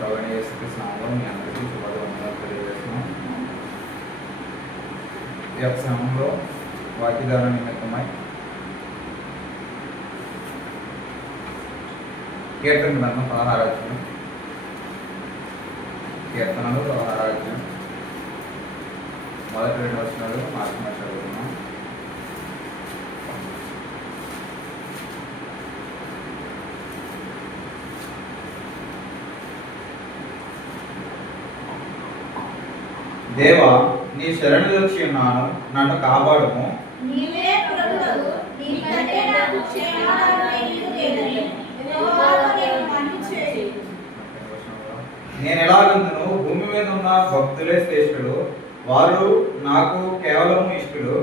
ప్రభువైన యేసుక్రీస్తు నామములో మీ అందరికీ శుభవందనాలు తెలియజేస్తున్నాం. ఈ యొక్క సమయంలో వాక్యదాన నిమిత్తమై కీర్తన గ్రంథం 16వ అధ్యాయం, కీర్తనలు 16వ అధ్యాయం మొదటి 2 వచనాలు మాత్రమే చదువుతున్నాం. దేవా, నీ శరణు వచ్చి ఉన్నాను, నన్ను కాపాడుము. నీవే ప్రభువు, నీకంటే నాకు క్షేమాధారమేమీ లేదని యెహోవాతో నేను మనవి చేసి. నేను ఎలాగందును భూమి మీద ఉన్న భక్తులే శ్రేష్ఠులు, వారు నాకు కేవలం ఇష్టలు.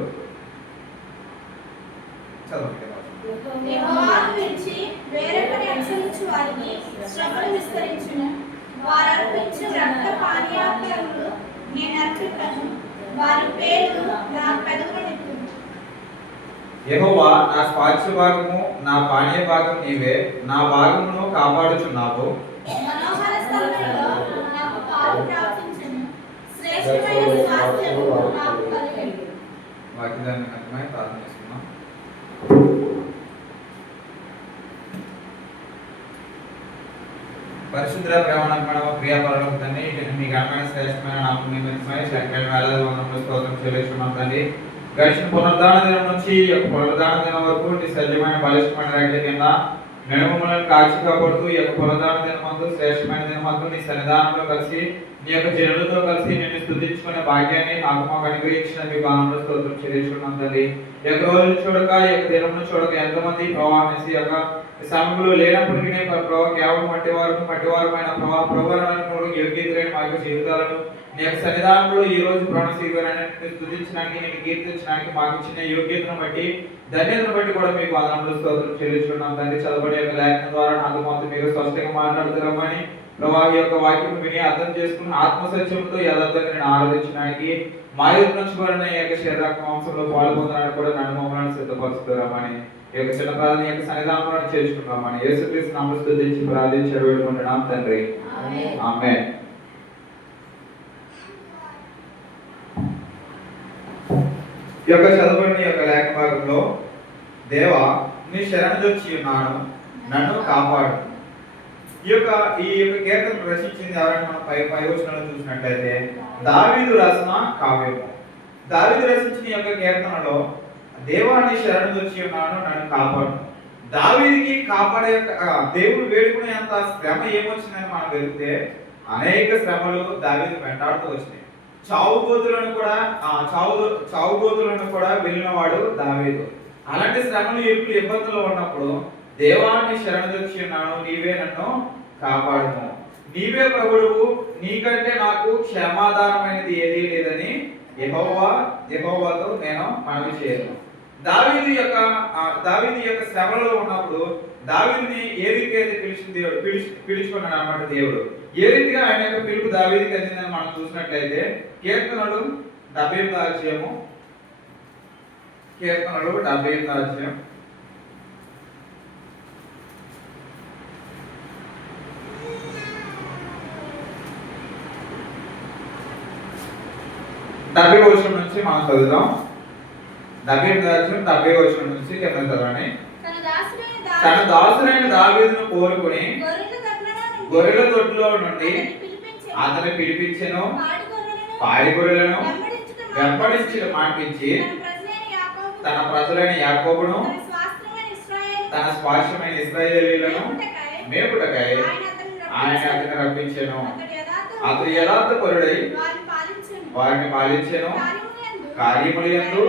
యెహోవాను విడిచి వేరొకరిని అనుసరించు వారికి శ్రమలు విస్తరించును. వారు అర్పించు రక్త పానీయాలను నేను అర్పింపను, వారి పేర్లు నా పెదవుల నిప్పును. యెహోవా నా స్వాస్థ్య భాగము, నా పానీయ భాగం నీవే, నా భాగమును కాపాడుచున్నావు. మనోహర స్థలములలో నాకు పాలు ప్రాప్తించును, శ్రేష్ఠమైన స్వాస్థ్యము నాకు కలుగును. వాక్యాన్ని అర్థమై ప్రార్థన చేస్తున్నాం. పరిశుద్ధ ప్రేమణ ప్రియాపరలోక తండ్రి, మీ ఘనమైన శ్రేష్టమైన నామం నిమిత్తమై శక్తిని వేలాది వందనములు స్తోత్రం చెల్లిస్తున్నాం తండ్రి. గడిచిన పునరుద్ధాన దినం నుంచి ఈ యొక్క పునరుద్ధాన దినం వరకు నీ సజ్జమైన బలిష్టమైన రైట్ల కింద నడుమలను కాచి కాపాడుతూ ఈ యొక్క పునరుద్ధాన దినమందు శ్రేష్టమైన దినమందు నీ సన్నిధానంలో కలిసి నీ యొక్క జనులతో కలిసి నిన్ను స్తుతించుకునే భాగ్యాన్ని నాకు మాకు అనుగ్రహించిన మీ బాణంలో స్తోత్రం చెల్లిస్తున్నాం తండ్రి. ఈ యొక్క రోజులు చూడక ఈ యొక్క దినమును చూడక ఎంతమంది ప్రవాహేసి యొక్క సమయంలో లేనప్పటికీ ప్రభావ కేవలం మట్టివారమైన ప్రభావం యోగ్యతలైన మా యొక్క జీవితాలను నీ యొక్క సన్నిధానంలో ఈ రోజు ప్రాణశీకరాన్ని స్తుతించడానికి, నేను కీర్తించడానికి మాకు ఇచ్చిన యోగ్యతను బట్టి ధన్యతను బట్టి కూడా మీకు ఆనంద స్తోత్రం చెల్లించుకున్నాం తండ్రి. చదవబడే యొక్క లేఖనం ద్వారా నాతో మొత్తం మీరు స్పష్టంగా మాట్లాడుతున్నామని ప్రభావ యొక్క వాక్యం విని అర్థం చేసుకుని ఆత్మసత్యంతో యథార్థంగా నేను ఆరాధించడానికి మా నుంచి ఈ యొక్క శరీర మాంసంలో పాల్పొందడానికి కూడా నన్ను మమ్మల్ని సిద్ధపరుస్తున్నామని ఈ యొక్క చిన్న ప్రార్థన యొక్క సన్నిధానంలో చేర్చుకున్నామని యేసుక్రీస్తు నామములో స్తుతించి ప్రార్థించి వేడుకుంటున్నాం తండ్రి. ఆమేన్. ఈ యొక్క చదవబడిన యొక్క లేఖ భాగంలో దేవా, నీ శరణుజొచ్చి ఉన్నాను, నన్ను కాపాడు. ఈ యొక్క కీర్తన రచించింది ఎవరైనా మనం పై వచనంలో చూసినట్లయితే దావీదు రాసిన కావ్యము. దావీదు రచించిన ఈ యొక్క కీర్తనలో దేవా, నీ శరణుజొచ్చి ఉన్నాను, నన్ను కాపాడు. దావీదుకి కాపాడే దేవుడు వేడుకునేంత శ్రమ ఏమొచ్చిందని మనం వెళ్తే అనేక శ్రమలు దావీదు వెంటాడుతూ వచ్చినాయి. చావుగోతులను కూడా వెళ్ళినవాడు దావీదు. అలాంటి శ్రమలు ఇబ్బందులు ఉన్నప్పుడు దేవాన్ని శరణుజొచ్చి ఉన్నాను, నీవే నన్ను కాపాడుము. నీవే ప్రభువు, నీకంటే నాకు క్షమాధానమైనది ఏదీ లేదని యెహోవాతో నేను మనవి చేయను. దావీదు యొక్క శ్రమలో ఉన్నప్పుడు దావీదుని ఏ రీతిగా అయితే పిలుచుకున్నాడు అన్నమాట దేవుడు. ఏ రీతిగా ఆయన యొక్క పిలుపు దావీదుకి అందిందని మనం చూసినట్లయితే కీర్తనలు 78వ అధ్యాయము, కీర్తనలు 78వ అధ్యాయం 70వ వచనం నుంచి మనం చదువుదాం. 78వ అధ్యాయం 70వ వచనం నుంచి కింద చదవండి. తన దాసుడైన దావీదును కోరుకుని గొర్రెల దొడ్లో నుండి అతను పిలిపించెను, పాడి గొర్రెలను వెంబడించి మాటించి తన ప్రజలైన యాకోబును తన స్వాస్థ్యమైన ఇశ్రాయేలీయులను మేపుటకై ఆయన అతను రప్పించెను. అతడు యథార్థపరుడై వారిని పాలించెను, కార్యములందు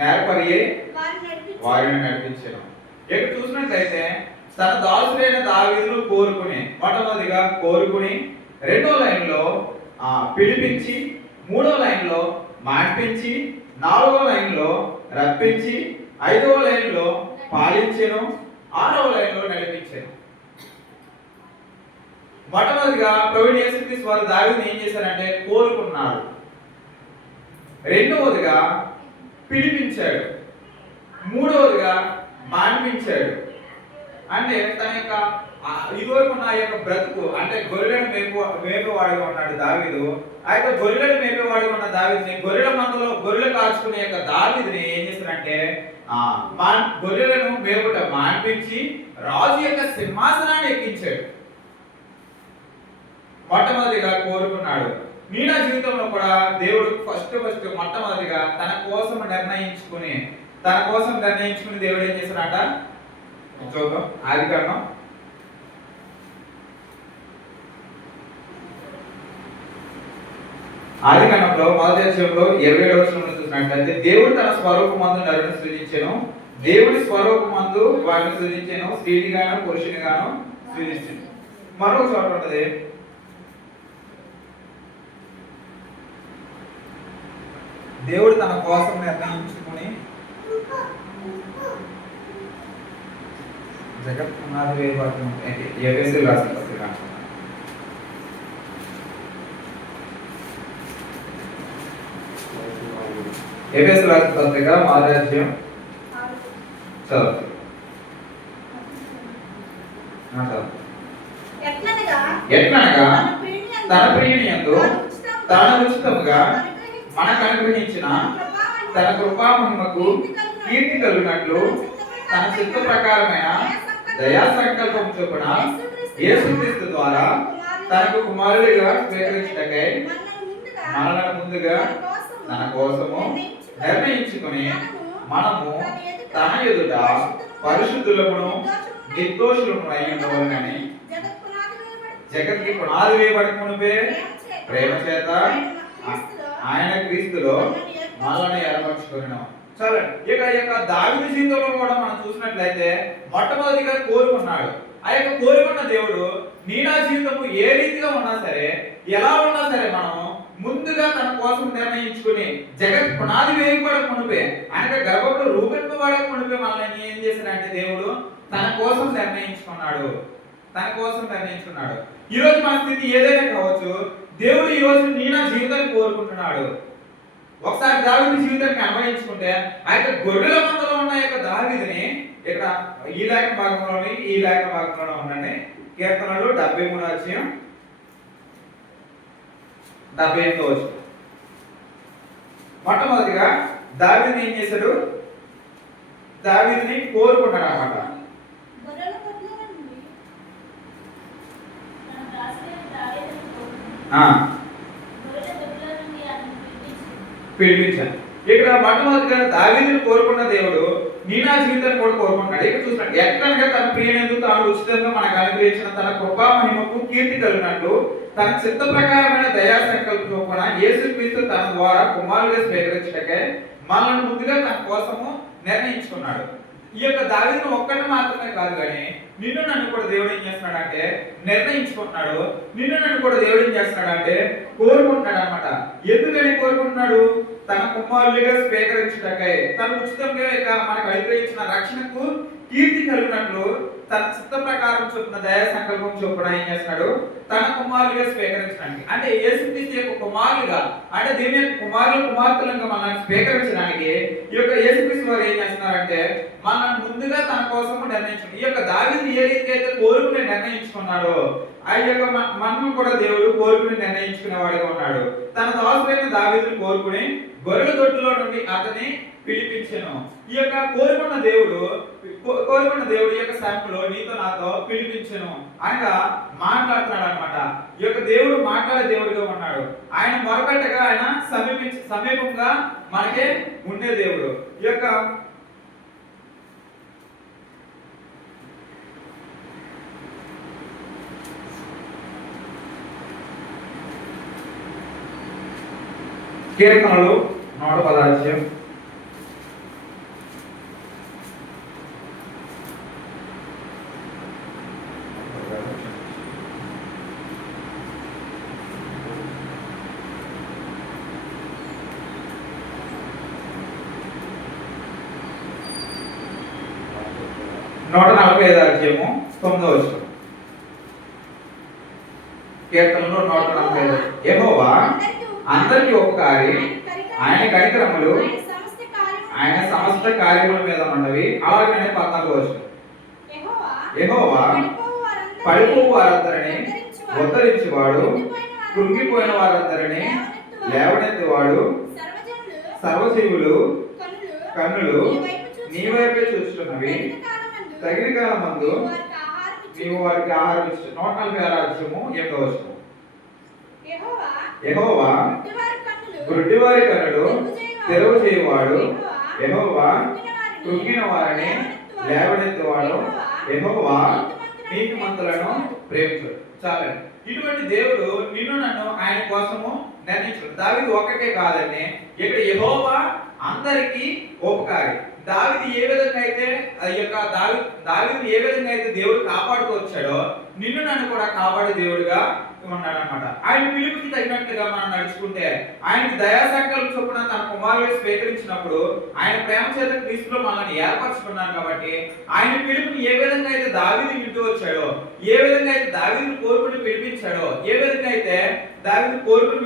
నేర్పరియై వారిని నడిపించెను. ఇక్కడ చూసినట్లయితే తన దాసుడైన దావీదును కోరుకుని, మొట్టమొదటిగా కోరుకుని, రెండో లైన్లో పిలిపించి, మూడో లైన్లో మాన్పించి, నాలుగో లైన్లో రప్పించి, ఐదవ లైన్లో పాలించెను, ఆరవ లైన్లో నడిపించెను. మొట్టమొదటిగా ప్రభువైన యేసుక్రీస్తు వారు దావీదుని ఏం చేశారంటే కోరుకున్నాడు. రెండవదిగా పిలిపించాడు. మూడవదిగా మాన్పించాడు. అంటే తన యొక్క ఇదివరకు ఉన్న ఆ యొక్క బ్రతుకు అంటే గొర్రెలను మేపేవాడిగా ఉన్నాడు దావీదు. ఆ యొక్క గొర్రెలను మేపేవాడిగా ఉన్న దావీదుని గొర్రెల మందలో గొర్రెలు కాచుకునే యొక్క దావీదుని ఏం చేశారంటే గొర్రెలను మేపుట మాన్పించి రాజు యొక్క సింహాసనాన్ని ఎక్కించాడు. మొట్టమొదటిగా కోరుకున్నాడు. నీ నా జీవితంలో కూడా దేవుడు ఫస్ట్ మొట్టమొదటిగా తన కోసం నిర్ణయించుకుని దేవుడు ఏం చేశాడట చూద్దాం. ఆదికాండం 27వ వచనంలో చూసినట్లయితే దేవుడు తన స్వరూపమందు నరుని సృజించెను, దేవుడి స్వరూపమందు వారిని సృజించెను, స్త్రీనిగాను పురుషునిగాను సృజించెను. మరొక చోట ఉంటది, దేవుడు తన కోసం నిర్ణయించుకుని జగత్ పునాది వేయబడుతుంది. ఎఫెసీయులకు రాసిన పత్రిక ఎఫెసీయులకు రాసిన పత్రిక 6వ అధ్యాయం చదువు. ఎట్లనగా తన ప్రియుని యందు తాను ఉచితముగా మనకు అనుగ్రహించిన తన కృపా మహిమకు కీర్తి కలుగునట్లు తన చిత్త ప్రకారమైన దయా సంకల్పం చొప్పున యేసుక్రీస్తు ద్వారా తనకు కుమారుడిగా స్వీకరించటకై మనలను ముందుగా తన కోసము నిర్ణయించుకుని మనము తన ఎదుట పరిశుద్ధులమును నిర్దోషులము అయి ఉండవలెనని జగత్కి పునాది వేయబడక మునుపే ప్రేమ చేత ఆయన క్రీస్తులో మనల్ని ఏర్పరచుకున్నాం. సరే, ఇక యొక్క దావీదు జీవితంలో కూడా మనం చూసినట్లయితే మొట్టమొదటిగా కోరుకున్నాడు. ఆ యొక్క కోరుకున్న దేవుడు నీ నా జీవితము ఏ రీతిగా ఉన్నా సరే, ఎలా ఉన్నా సరే, మనం ముందుగా తన కోసం నిర్ణయించుకుని జగత్ పునాది వేయబడక మునిపే, ఆయన గర్భంలో రూపింపబడక మునిపే మనల్ని ఏం చేశాడంటే దేవుడు తన కోసం నిర్ణయించుకున్నాడు. ఈ రోజు మన స్థితి ఏదైనా కావచ్చు, దేవుడు ఈ రోజు నీ నా జీవితాన్ని కోరుకుంటున్నాడు. ఒకసారి దావీదు జీవితాన్ని అన్వయించుకుంటే ఆ యొక్క గొర్రెల మందలో ఉన్న యొక్క దావీదుని ఇక్కడ ఈ లేఖన భాగంలో ఉండండి. కీర్తనలు 73వ అధ్యాయం 78వ వచనం. మొట్టమొదటిగా దావీదు ఏం చేశాడు? దావీదుని కోరుకున్నాడు అన్నమాట. పిలిపించాను. ఇక్కడ మొట్టమొదటిగా దావీదుని కోరుకున్న దేవుడు నీ నా జీవితాన్ని కూడా కోరుకుంటున్నాడు. ఇక్కడ చూసినట్టు ఎట్లనగా తన ప్రియునియందు తాను ఉచితంగా మనకు అనుగ్రహించిన తన కృపా మహిమకు కీర్తి కలిగినట్లు తన చిత్త ప్రకారమైన దయా సంకల్పం చొప్పున యేసుక్రీస్తు తన ద్వారా కుమారుడిగా స్వీకరించటకే మనల్ని ముందుగా తన కోసము నిర్ణయించుకున్నాడు. ఈ యొక్క దావీదును ఒక్కడిని మాత్రమే కాదు కానీ నిన్ను నన్ను కూడా దేవుడు ఏం చేస్తున్నాడంటే నిర్ణయించుకుంటున్నాడు. నిన్ను నన్ను కూడా దేవుడు ఏం చేస్తున్నాడంటే కోరుకుంటున్నాడు అన్నమాట. ఎందుకని కోరుకుంటున్నాడు? తన కుమారులుగా స్వీకరించుటకై తను ఉచితంగా మనకు అనుగ్రహించిన రక్షణకు కీర్తి కలిగినట్లు తన చిత్త ప్రకారం చొప్పున దయా సంకల్పం చొప్పున ఏం చేస్తున్నాడు? తన కుమారులుగా స్వీకరించడానికి, అంటే యేసుక్రీస్తు యొక్క కుమారులుగా, అంటే దీని యొక్క కుమార్తెలుగా మనల్ని స్వీకరించడానికి ఈ యొక్క యేసుక్రీస్తు వారు ఏం చేస్తున్నారంటే మనల్ని ముందుగా తన కోసం నిర్ణయించుకుని, ఈ యొక్క దావీదు ఏ రీతిగా అయితే కోరుకుని నిర్ణయించుకున్నాడో ఆ యొక్క మనం కూడా దేవుడు కోరుకుని నిర్ణయించుకునేవాడిగా ఉన్నాడు. తన దాసులైన దావీదుని కోరుకుని గొర్రెల దొడ్డులో నుండి అతని పిలిపించెను. ఈ యొక్క కోరుకున్న దేవుడు ఈ యొక్క శాంపులో నీతో నాతో పిలిపించెను అనగా మాట్లాడుతున్నాడు అనమాట. ఈ యొక్క దేవుడు మాట్లాడే దేవుడిగా ఉన్నాడు. ఆయన మొరపెట్టగా ఆయన సమీపంగా మనకే ఉండే దేవుడు. ఈ యొక్క కీర్తనలు 110వ అధ్యాయం 145వ అధ్యాయము 9వ వచనం. కీర్తనలు 145. యెహోవా అందరికీ ఉపకారి, ఆయన కనికరములు ఆయన సమస్త కార్యముల మీద ఉన్నవి. అలాగనే 14వ వచనం. యెహోవా పడిపోవు వారందరిని ఉద్ధరించేవాడు, కృంగిపోయిన వారందరిని లేవనెత్తువాడు, సర్వజీవులు కన్నులు నీ వైపే చూస్తున్నవి. తగిన కాలమందు నీవు వారికి ఆహారం ఇచ్చు. 146 అధ్యాయము 8వ వచనం. యెహోవా గుడ్డివారి కన్నులు తెరువు చేయువాడు, యెహోవా కృంగిన వారిని లేవనెత్తువాడు, యెహోవా నీతిమంతులను ప్రేమించుడు. చాలండి. ఇటువంటి దేవుడు నిన్ను నన్ను ఆయన కోసము నిర్ణయించాడు. దావీదు ఒక్కటే కాదండి, ఇక్కడ యెహోవా అందరికీ ఉపకారి. దావీదు ఏ విధంగా అయితే దావీదు ఏ విధంగా అయితే దేవుడు కాపాడుతూ వచ్చాడో నిన్ను నన్ను కూడా కాపాడే దేవుడుగా ఉన్నాడనమాట. ఆయన పిలుపుకి తగినట్లుగా మనం నడుచుకుంటే, ఆయనకి దయాసంకల్పం చొప్పున తన కుమారుడు స్వీకరించినప్పుడు ఆయన ప్రేమ చేత క్రీస్తులో మనల్ని ఏర్పరచుకున్నాను. కాబట్టి ఆయన పిలుపుని ఏ విధంగా అయితే దావీదు వింటూ వచ్చాడో, ఏ విధంగా అయితే దావీదు కోరుకుని పిలిపించాడో, ఏ విధంగా అయితే దావీదు కోరుకుని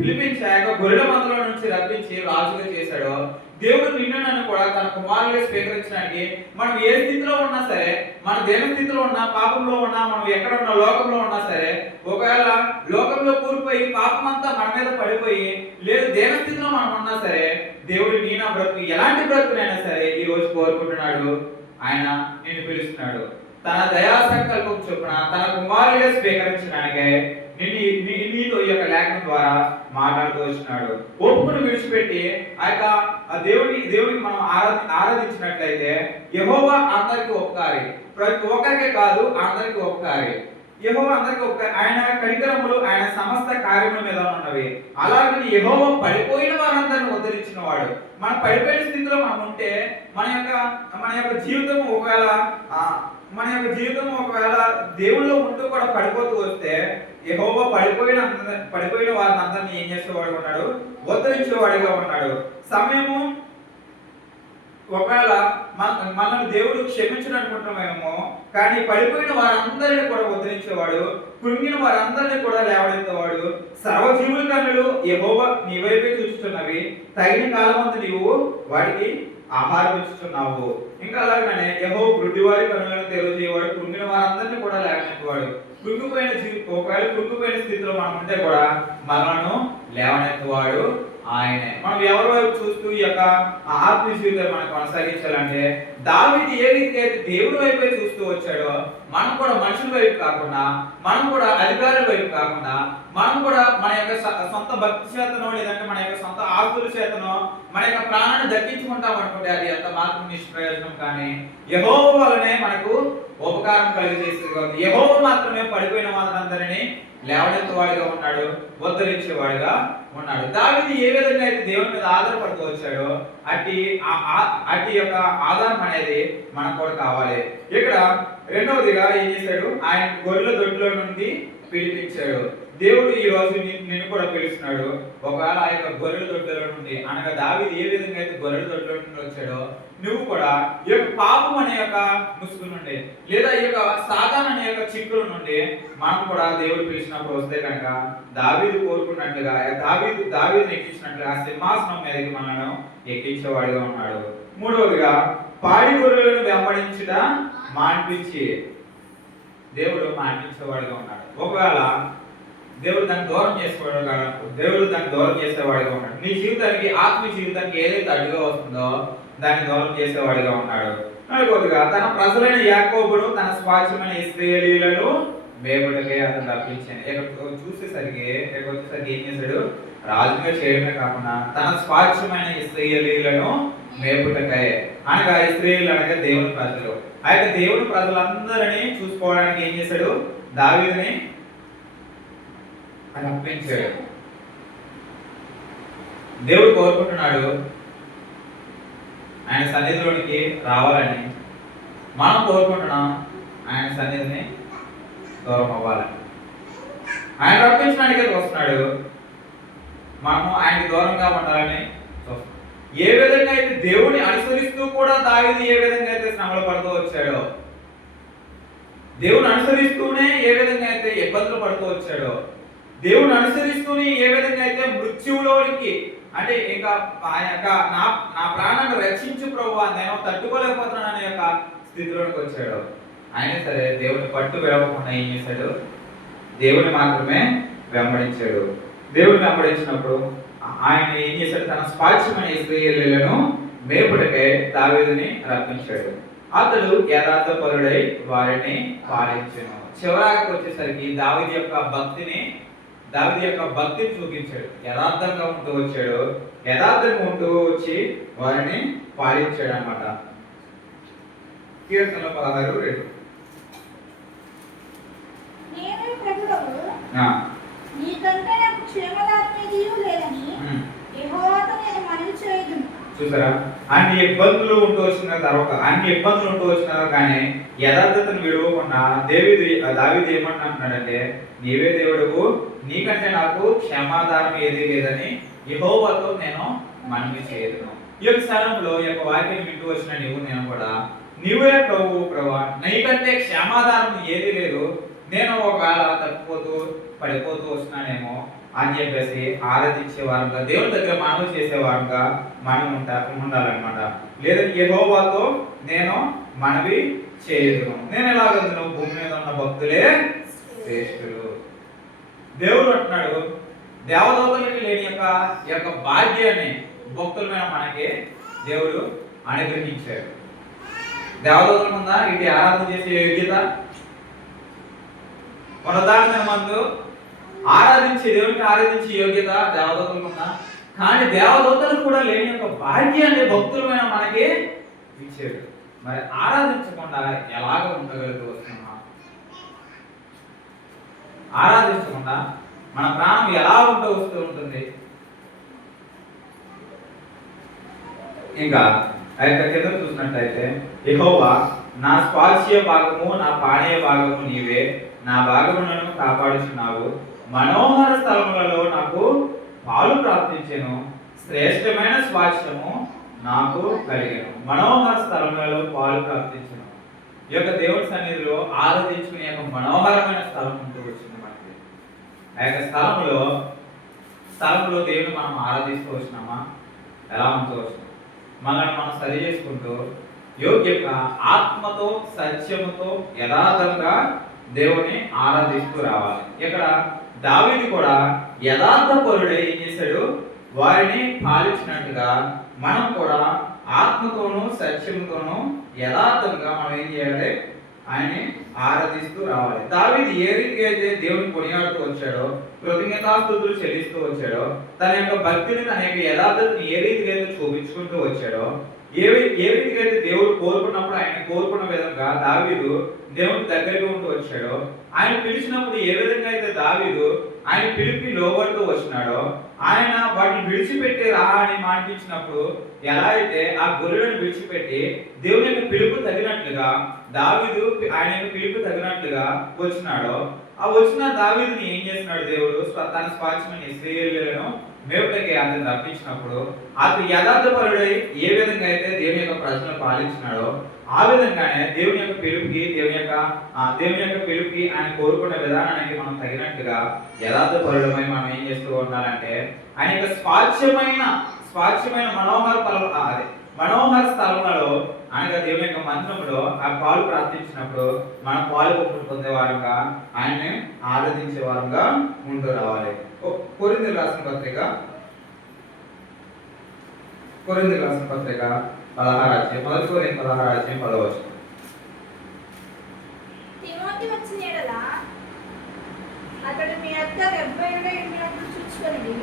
పిలిపించాక గొర్రెల మందలో నుంచి రప్పించి రాజుగా చేశాడో, దేవుడు నిన్ను నన్ను కూడా తన కుమారుడిగా స్వీకరించడానికి మనం ఏ స్థితిలో ఉన్నా సరే, మన దేన స్థితిలో ఉన్నా, పాపంలో ఉన్నా, మనం ఎక్కడ ఉన్నా, లోకంలో ఉన్నా సరే, ఒకవేళ లోకంలో కూలిపోయి పాపం అంతా మన మీద పడిపోయి లేదు దేన స్థితిలో మనం ఉన్నా సరే, దేవుడు నీ నా బ్రతుకు ఎలాంటి బ్రతుకునైనా సరే ఈ రోజు కోరుకుంటున్నాడు. ఆయన నిన్ను పిలుస్తున్నాడు. తన దయా సంకల్పం చొప్పున తన కుమారుడిగా స్వీకరించడానికే నీతో ఈ యొక్క లేఖనం ద్వారా మాట్లాడుతూ వచ్చినాడు. ఒప్పుకుని విడిచిపెట్టి ఆ దేవుడికి మనం ఆరాధించినట్లయితే యెహోవా అందరికీ ఉపకారి. ప్రతి ఒక్కరికే కాదు, అందరికీ ఉపకారి. యెహోవా అందరికీ ఉపకారి. ఆయన కనికరములు ఆయన సమస్త కార్యముల మీద ఉన్నవి. అలాగే యెహోవా పడిపోయిన వారందరిని ఉద్ధరించిన వాడు. మన పడిపోయిన స్థితిలో మనం ఉంటే మన యొక్క జీవితం ఒకవేళ దేవుళ్ళు ఉంటూ కూడా పడిపోతూ వస్తే, యెహోవా పడిపోయిన వారిని అందరినీ ఏం చేసేవాడు ఉన్నాడు? ఉద్ధరించేవాడిగా ఉన్నాడు. సమయము ఒకవేళ మనల్ని దేవుడు క్షమించడం అనుకుంటున్నామేమో, కానీ పడిపోయిన వారందరినీ కూడా ఉద్ధరించేవాడు, కృంగిన వారందరినీ కూడా లేవనెత్తేవాడు. సర్వజీవుల కన్నులు యెహోవా నీ వైపే చూస్తున్నవి, తగిన కాలమందు నీవు వాటికి ఆహారం ఇస్తున్నావు. ఇంకా అలాగనే యెహోవా గుడ్డివారి కన్నులను తెరువు చేయవాడు, కృంగిన వారందరినీ కూడా లేవనెత్తేవాడు. ఒకవేళ కృంగిపోయిన స్థితిలో మనం ఉంటే కూడా మనలను లేవనెత్తేవాడు ఆయనే. మనం ఎవరి వైపు చూస్తూ ఈ యొక్క ఆత్మీయ జీవితాన్ని మనం కొనసాగించాలంటే, దావీదు ఏ రీతిగా అయితే దేవుడి వైపే చూస్తూ వచ్చాడో, మనం కూడా మనుషుల వైపు కాకుండా, మనం కూడా అధికారుల వైపు కాకుండా, మనం కూడా మన యొక్క సొంత భక్తి చేతనో లేదంటే మన యొక్క సొంత ఆస్తుల చేతనో మన యొక్క ప్రాణాన్ని దక్కించుకుంటాం అనుకుంటే అది ఎంత మాత్రం నిష్ప్రయోజనం. కానీ యెహోవా వలనే మనకు ఉపకారం కలిగజేసేది. యెహోవా మాత్రమే పడిపోయిన వారందరినీ లేవనెత్తేవాడిగా ఉన్నాడు, ఉద్ధరించేవాడిగా ఉన్నాడు. దావీదు ఏ విధంగా అయితే దేవుని మీద ఆధారపడుతూ వచ్చాడో అట్టి యొక్క ఆధారం అనేది మనకు కూడా కావాలి. ఇక్కడ రెండవదిగా ఏం చేశాడు? ఆయన గొర్రెల దొడ్లో నుండి పిలిపించాడు. దేవుడు ఈ రోజు నిన్ను కూడా పిలుస్తున్నాడు. ఒకవేళ ఆ యొక్క గొర్రెల దొడ్లో నుండి, అనగా దావీదు ఏ విధంగా అయితే గొర్రెల దొడ్లో నుండి వచ్చాడో, నువ్వు కూడా ఈ యొక్క పాపం అనే యొక్క ముసుగు నుండి లేదా ఈ యొక్క సాతాను అనే యొక్క చిక్కుల నుండి మనం కూడా దేవుడు పిలిచినప్పుడు వస్తే కనుక దావీదు కోరుకున్నట్లుగా దావీదుని ఎక్కించినట్లుగా సింహాసనం మీదకి మనను ఎక్కించేవాడిగా ఉన్నాడు. మూడవదిగా పాడి గొర్రెలను వెంబడించుట మాన్పించి దేవుడు మాన్పించేవాడిగా ఉన్నాడు. ఒకవేళ దేవుడు దాన్ని దూరం చేసేవాడిగా ఉన్నాడు. నీ జీవితానికి, ఆత్మీయ జీవితానికి ఏదైతే అడ్డుగా వస్తుందో దాన్ని దూరం చేసేవాడిగా ఉన్నాడు. నాలుగవదిగా తన ప్రజలైన యాకోబును తన స్వాస్థ్యమైన ఇశ్రాయేలీయులను మేపుటకే అతను రప్పించాను. ఇక్కడ వచ్చేసరికి ఏం చేశాడు? రాజుగా చేయడమే కాకుండా తన స్వాస్థ్యమైన ఇశ్రాయేలీయులను మేపుటకే, అనగా ఇశ్రాయేలీయులు అనగా దేవుని ప్రజలు. ఆ యొక్క దేవుని ప్రజలందరినీ చూసుకోవడానికి ఏం చేశాడు? దావీదుని రప్పించాడు. దేవుడు కోరుకుంటున్నాడు ఆయన సన్నిధిలోనికి రావాలని. మనం కోరుకుంటున్నాం ఆయన సన్నిధిని దూరం అవ్వాలని. ఆయన రప్పించడానికి వస్తున్నాడు, మనము ఆయనకి దూరంగా ఉండాలని చూస్తున్నాం. ఏ విధంగా అయితే దేవుని అనుసరిస్తూ కూడా దావీదు ఏ విధంగా అయితే శ్రమలు పడుతూ వచ్చాడో, దేవుని అనుసరిస్తూనే ఏ విధంగా అయితే ఇబ్బందులు పడుతూ వచ్చాడో, దేవుని అనుసరిస్తూనే ఏ విధంగా అయితే మృత్యువులోనికి, అంటే ఇంకా ఆయన యొక్క నా ప్రాణాన్ని రక్షించు ప్రభువా, నేను తట్టుకోలేకపోతున్నాను అనే యొక్క స్థితిలోనికి వచ్చాడు. అయినా సరే దేవుని పట్టు విడవకుండా ఏం చేశాడు? దేవుని మాత్రమే వెంబడించాడు. దేవుని వెంబడించినప్పుడు ఆయన ఏం చేశాడు? తన స్వాస్థ్యమైన ఇశ్రాయేలీయులను మేపుటకై దావీదుని రప్పించాడు. అతడు యథార్థపరుడై వారిని పాలించెను. చివరికి వచ్చేసరికి దావీదు యొక్క భక్తిని చూపించాడు. యథార్థంగా ఉంటూ వచ్చాడు, యథార్థంగా ఉంటూ వచ్చి వారిని పాలించాడు అన్నమాట. కీర్తనలు 16:2. నేనే ప్రభువు, నీకంటే నాకు క్షేమదాయకమేదియూ లేదని యెహోవాతో నేను మనవి చేయుదును. చూసారా? అన్ని ఇబ్బందులు ఉంటూ వచ్చిన కానీ యథార్థతను విడవకుండా దావీదు ఏమంటున్నాడంటే, నీవే దేవుడవు, నీకంటే నాకు క్షమాధానం ఏది లేదని యెహోవాతో నేను మనవి చేయదును. ఈ యొక్క స్థలంలో ఈ యొక్క వాక్యం వింటూ వచ్చిన నేను కూడా, నీవే ప్రభువా, నీకంటే క్షమాధానం ఏది లేదు, నేను ఒకవేళ తప్పిపోతూ పడిపోతూ వస్తున్నానేమో అని చెప్పేసి ఆరాధించే వారంగా, దేవుని దగ్గర మనవి చేసే వారంగా మనం ఉండాలన్నమాట. లేదంటే యెహోవాతో నేను మనవి చేయదును. నేను ఎలాగను? భూమి మీద ఉన్న భక్తులే శ్రేష్ఠులు. దేవుడు అంటున్నాడు, దేవదూతలకి లేని యొక్క భాగ్యాన్ని భక్తుల మీద మనకి దేవుడు అనుగ్రహించాడు. దేవదూతల ముందా ఇటు ఆరాధన చేసే యోగ్యత, పునరుద్ధాన మందు దేవునికి ఆరాధించే యోగ్యత దేవదూతలకు ఉందా? కానీ దేవదూతలకు కూడా లేని యొక్క భాగ్యాన్ని భక్తులమైన మనకి ఇచ్చాడు. మరి ఆరాధించకుండా ఎలాగ ఉండగలుగుతూ వస్తున్నాం? ఆరాధించకుండా మన ప్రాణం ఎలా వస్తూ ఉంటుంది? ఇంకా కింద చూసినట్లయితే, యెహోవా నా స్వాస్థ్య భాగము, నా పానీయ భాగము నీవే, నా భాగములను కాపాడుచున్నావు. మనోహర స్థలములలో నాకు పాలు ప్రాప్తించెను, శ్రేష్టమైన స్వాస్థ్యము నాకు కలిగెను. మనోహర స్థలములలో పాలు ప్రాప్తించెను. ఈ యొక్క దేవుని సన్నిధిలో ఆరాధించుకునే యొక్క మనోహరమైన స్థలం ఉంటూ వచ్చింది మనకి. ఆ యొక్క స్థలంలో దేవుని మనం ఆరాధిస్తూ వచ్చినామా? ఎలా ఉంటూ వచ్చినాం? మనల్ని మనం సరి చేసుకుంటూ యోగ్యంగా ఆత్మతో సత్యముతో యథార్థంగా దేవుని ఆరాధిస్తూ రావాలి. ఇక్కడ దావీదు కూడా యథార్థపరుడై ఏం చేశాడు? వారిని పాలించినట్టుగా మనం కూడా ఆత్మతోనూ సత్యముతోనూ యథార్థంగా మనం ఏం చేయాలి? ఆయన్ని ఆరాధిస్తూ రావాలి. దావీదు ఏ రీతిగా అయితే దేవుని కొనియాడుతూ వచ్చాడో, కృతజ్ఞతాస్తుతులు చెల్లిస్తూ వచ్చాడో, తన యొక్క భక్తిని, తన యొక్క యథార్థతని ఏ రీతిగా అయితే చూపించుకుంటూ వచ్చాడో, ఏ రీతిగా అయితే దేవుడు కోరుకున్నప్పుడు ఆయన కోరుకున్న విధంగా దావీదు దేవుని దగ్గరికి ఉంటూ వచ్చాడో, ఆయన పిలిచినప్పుడు ఏ విధంగా అయితే దావీదు ఆయన పిలిపి లోబడుతూ వచ్చినాడో, ఆయన వాటిని విడిచిపెట్టి రా అని మాటించినప్పుడు ఎలా అయితే ఆ గొర్రెలను విడిచిపెట్టి దేవుని యొక్క పిలుపు తగినట్లుగా దావీదు ఆయన యొక్క పిలుపు తగినట్లుగా వచ్చినాడో, ఆ వచ్చిన దావీదుని ఏం చేస్తున్నాడు? దేవుడు తన స్వాస్థ్యమైన ఇశ్రాయేలీయులను మేపుటకై అతను రప్పించినప్పుడు అతను యథార్థపరుడై ఏ విధంగా అయితే దేవుని యొక్క ప్రజలను పాలించినాడో, ఆ విధంగానే దేవుని యొక్క పిలుపుకి ఆయన కోరుకున్న విధానానికి మనం తగినట్టుగా యథార్థపరుడమై మనం ఏం చేస్తూ ఉండాలంటే, ఆయన యొక్క స్వాస్థ్యమైన మనోహర స్థలంలో అనగా దేవుని యొక్క మందిరంలో ఆ పాలు ప్రార్థించినప్పుడు మనం పాలు పొందే వారంగా ఆయన్ని ఆరాధించే వారంగా ఉంటూ రావాలి. కొరింథీయులకు రాసిన పత్రిక 16:10. తిమోతి వచ్చిన యెడల అతడు మీ యొద్ద నిర్భయుడై ఉండినట్లు చూచుకొనుడి.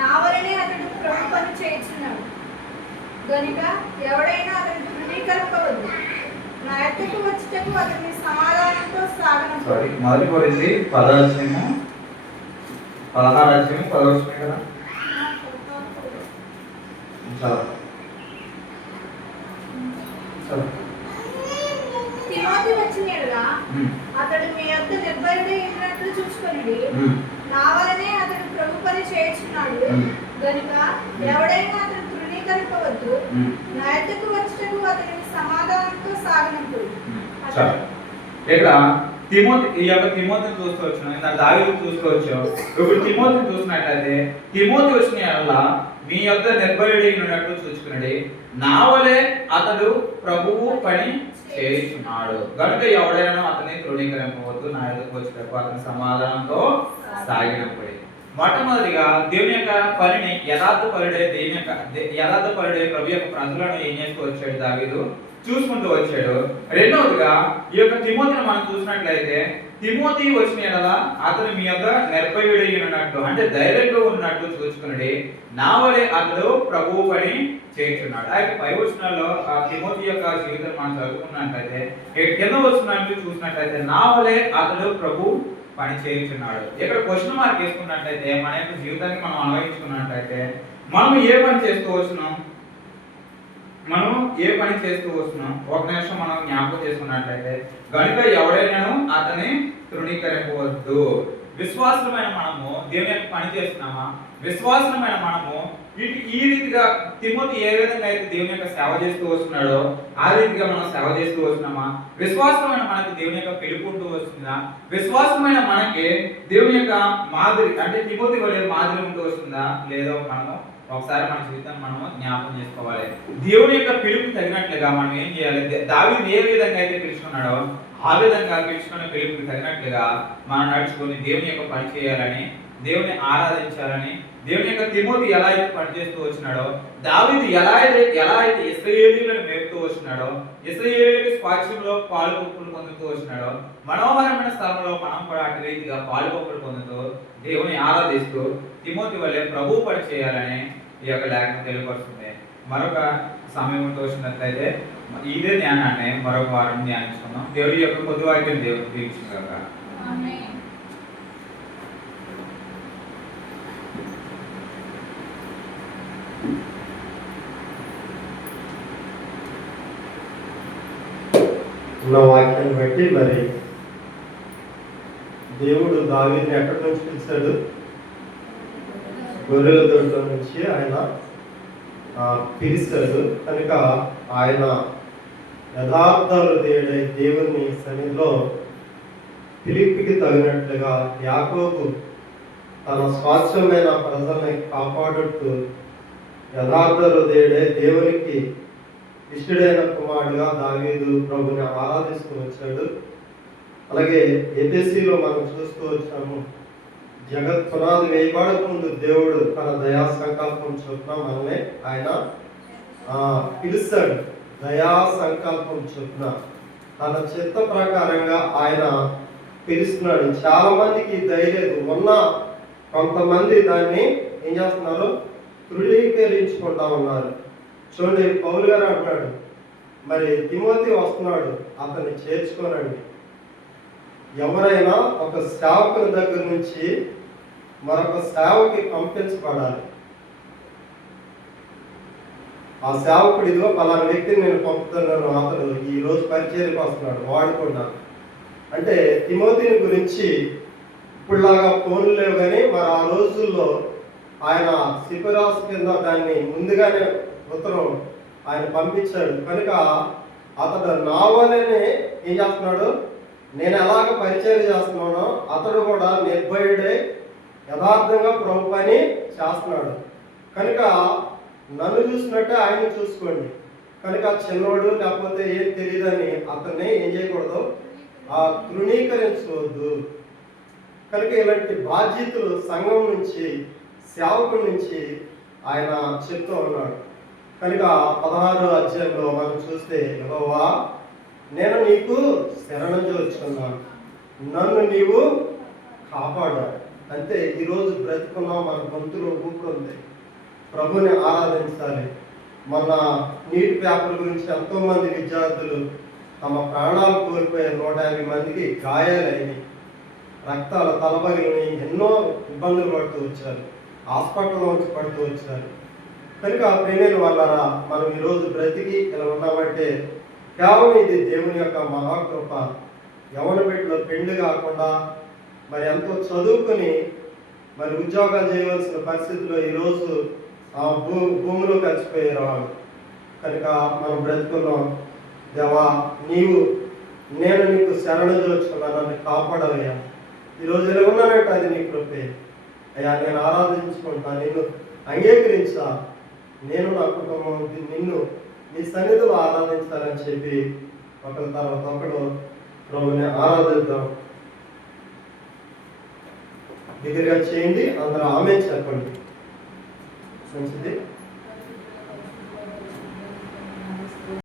నా వలనే అతడు ప్రభు పని చేయుచున్నాడు గనుక ఎవడైనా అతని ధృవీకరింపవద్దు. నా యొద్దకు వచ్చుటకు అతని సమాధానంతో సాగనంపు. మొదటి కొరింథీ 16:10 కదా. తిమోతి వచ్చిన యెడల అతడు మీ యొద్ద నిర్భయుడై ఉండినట్లు చూచుకొనుడి. నా వలనే అతడు ప్రభు పని చేయుచున్నాడు గనుక ఎవడైనా అతని ధృవీకరింపవద్దు. నా యొద్దకు వచ్చుటకు అతని సమాధానంతో సాగనంపు. ఇక్కడ ఈ యొక్క తిమోతిని చూసుకోవచ్చు, దావీదుని చూసుకోవచ్చు. ఇప్పుడు తిమోతిని చూసినట్లయితే తిమోతి వచ్చిన యెడల మీ యొక్క నిర్భయుడై ఉన్నట్లు చూసుకున్నాడు. నా వలే అతడు ప్రభువు పని చేయుచున్నాడు కనుక ఎవడైనా అతని తృణీకరింపవద్దు, నా ఎదుకు వచ్చేటప్పుడు అతని సమాధానంతో సాగినప్పుడే. మొట్టమొదటిగా దేవుని యొక్క పనిని యథార్థపరుడే ప్రభు యొక్క ప్రజలను ఏం చేస్తూ వచ్చాడు దావీదు, చూసుకుంటూ వచ్చాడు. రెండవదిగా ఈ యొక్క తిమోతిని మనం చూసినట్లయితే, తిమోతి వచ్చిన ఎడల అతను మీ యొక్క నిర్భయుడై ఉన్నట్టు, అంటే ధైర్యంగా ఉన్నట్టు చూసుకున్నాడు. నా వలె అతడు ప్రభువు పని చేస్తున్నాడు. ఆ యొక్క పై వచనాల్లో ఆ తిమోతి యొక్క జీవితం మనం చదువుకున్నట్లయితే, కింద వచనాన్ని చూసినట్లయితే నా వలె అతడు ప్రభు పని చేయుచున్నాడు. ఇక్కడ క్వశ్చన్ మార్క్ వేసుకున్నట్లయితే, మన యొక్క జీవితానికి మనం అన్వయించుకున్నట్లయితే, మనం ఏ పని చేస్తూ వస్తున్నాం, ఒక నిమిషం మనం జ్ఞాపకం చేసుకున్నట్లయితే, గనుక ఎవడైనాను అతని తృణీకరింపవద్దు. విశ్వాసమైన మనము దేవుని యొక్క పని చేస్తున్నామా? విశ్వాసమైన మనము ఈ రీతిగా తిమోతి ఏ విధంగా అయితే దేవుని యొక్క సేవ చేస్తూ వస్తున్నాడో ఆ రీతిగా మనం సేవ చేస్తూ వస్తున్నామా? విశ్వాసమైన మనకి దేవుని యొక్క పిలుపు ఉంటూ వస్తుందా? విశ్వాసమైన మనకి దేవుని యొక్క మాదిరి, అంటే తిమోతి వలె మాదిరి ఉంటూ వస్తుందా? లేదో మనము ఒకసారి మన జీవితాన్ని మనము జ్ఞాపకం చేసుకోవాలి. దేవుని యొక్క పిలుపు తగినట్లుగా మనం ఏం చేయాలి? దావీదు ఏ విధంగా అయితే పిలుచుకున్నాడో ఆ విధంగా పిలుచుకున్న పిలుపుకి తగినట్లుగా మనం నడుచుకొని దేవుని యొక్క పని చేయాలని, దేవుని ఆరాధించాలని, దేవుని యొక్క తిమోతి ఎలా అయితే పనిచేస్తూ వచ్చినాడో, దావీదు ఎలా అయితే ఇశ్రాయేలీయులను మేపుతూ వచ్చినాడో, ఇశ్రాయేలీయుల స్వాస్థ్యంలో పాలు పంపులు పొందుతూ వచ్చినాడో, మనోహరమైన స్థలంలో మనం కూడా అటు రీతిగా పాలు పంపులు పొందుతూ దేవుని ఆరాధిస్తూ తిమోతి వల్లే ప్రభు పని చేయాలని ఈ యొక్క లేఖనం తెలియపరుస్తుంది. మరొక సమయం వచ్చినట్లయితే ఇదే ధ్యానాన్ని మరొక వారం ధ్యానించుకున్నాం. దేవుడి యొక్క కొద్ది వాక్యం దేవుడు దీవించుగాక. ఉన్న వాక్యాన్ని బట్టి మరి దేవుడు దావీదుని ఎక్కడి నుంచి పిలిచాడు? గొర్రెల దొడ్లో నుంచి ఆయన పిలిచాడు. కనుక ఆయన యథార్థాలు దేవుని సన్నిధిలో పిలుపుకి తగినట్లుగా యాకోబు తన స్వాస్థ్యమైన ప్రజల్ని కాపాడుతూ యథార్థాలు దేవునికి ఇష్టడైన కుమారుడుగా దావీదు ప్రభుని ఆరాధిస్తూ వచ్చాడు. అలాగే ఎఫెసీలో మనం చూస్తూ వచ్చాము, జగత్ పునాది వేయబడక ముందు దేవుడు తన దయా సంకల్పం చొప్పున మనల్ని ఆయన పిలుస్తాడు. దయా సంకల్పం చొప్పున తన చిత్త ప్రకారంగా ఆయన పిలుస్తున్నాడు. చాలా మందికి ధైర్యం ఉన్న కొంతమంది దాన్ని ఏం చేస్తున్నారు? తృణీకరించుకుంటా ఉన్నారు. చూడండి, పౌలు గారు అంటాడు, మరి తిమోతి వస్తున్నాడు, అతన్ని చేర్చుకోనండి. ఎవరైనా ఒక సేవకుని దగ్గర నుంచి మరొక సేవకి పంపించబడాలి. ఆ సేవకుడు ఇదిగో పలానా వ్యక్తిని నేను పంపుతున్నాను, అతడు ఈ రోజు పరిచర్యకు వస్తున్నాడు, వాడుకున్నాను అంటే తిమోతిని గురించి ఇప్పుడులాగా ఫోన్లు లేవు, కానీ మరి ఆ రోజుల్లో ఆయన సిఫరాసు కింద దాన్ని ముందుగానే ఉత్తరం ఆయన పంపించాడు. కనుక అతడు నా వల్లనే ఏం చేస్తున్నాడు? నేను ఎలాగ పరిచయం చేస్తున్నానో అతడు కూడా నిర్భయుడే యథార్థంగా ప్రభు పని చేస్తున్నాడు. కనుక నన్ను చూసినట్టే ఆయన చూసుకోండి. కనుక చిన్నోడు లేకపోతే ఏం తెలియదని అతన్ని ఏం చేయకూడదు, తృణీకరించవద్దు. కనుక ఇలాంటి బాధ్యతలు సంఘం నుంచి, సేవకుడి నుంచి ఆయన చెప్తూ ఉన్నాడు. కనుక 16వ అధ్యాయంలో మనం చూస్తే, యెహోవా నేను నీకు శరణు జోచుకున్నాను, నన్ను నీవు కాపాడావు. అంతే, ఈరోజు బ్రతుకున్నాం, మన గొంతులో ఊపిరి ఉంది, ప్రభుని ఆరాధించాలి. మన నీటి పేపర్ గురించి ఎంతోమంది విద్యార్థులు తమ ప్రాణాలు కోల్పోయారు. 150 మందికి గాయాలైనవి, రక్తాల తలబగిలిని, ఎన్నో ఇబ్బందులు పడుతూ వచ్చారు, హాస్పిటల్లో వచ్చి పడుతూ వచ్చారు. కనుక ప్రేమైన వాళ్ళరా, మనం ఈరోజు బ్రతికి ఇలా ఉన్నామంటే కేవలం ఇది దేవుని యొక్క మహాకృప. యవన బిడ్డలో పెళ్లి కాకుండా మరి ఎంతో చదువుకొని మరి ఉద్యోగాలు చేయవలసిన పరిస్థితుల్లో ఈరోజు భూమిలో కలిసిపోయారు వాళ్ళు. కనుక మనం బ్రతుకున్నాం. దేవా, నేను నీకు శరణు జోచుకున్నాను, నన్ను కాపాడవయ్యా. ఈరోజు ఎలా ఉన్నానంటే అది నీ కృపే అయ్యా. నేను ఆరాధించుకుంటా, నిన్ను అంగీకరించా, నేను నా కుటుంబం నిన్ను నీ సన్నిధిలో ఆరాధించాలని చెప్పి ఒకరి తర్వాత ఒకడు ప్రభుని ఆరాధిద్దాం. దగ్గరగా చేయండి, అందరూ ఆమె చెప్పండి. మంచిది.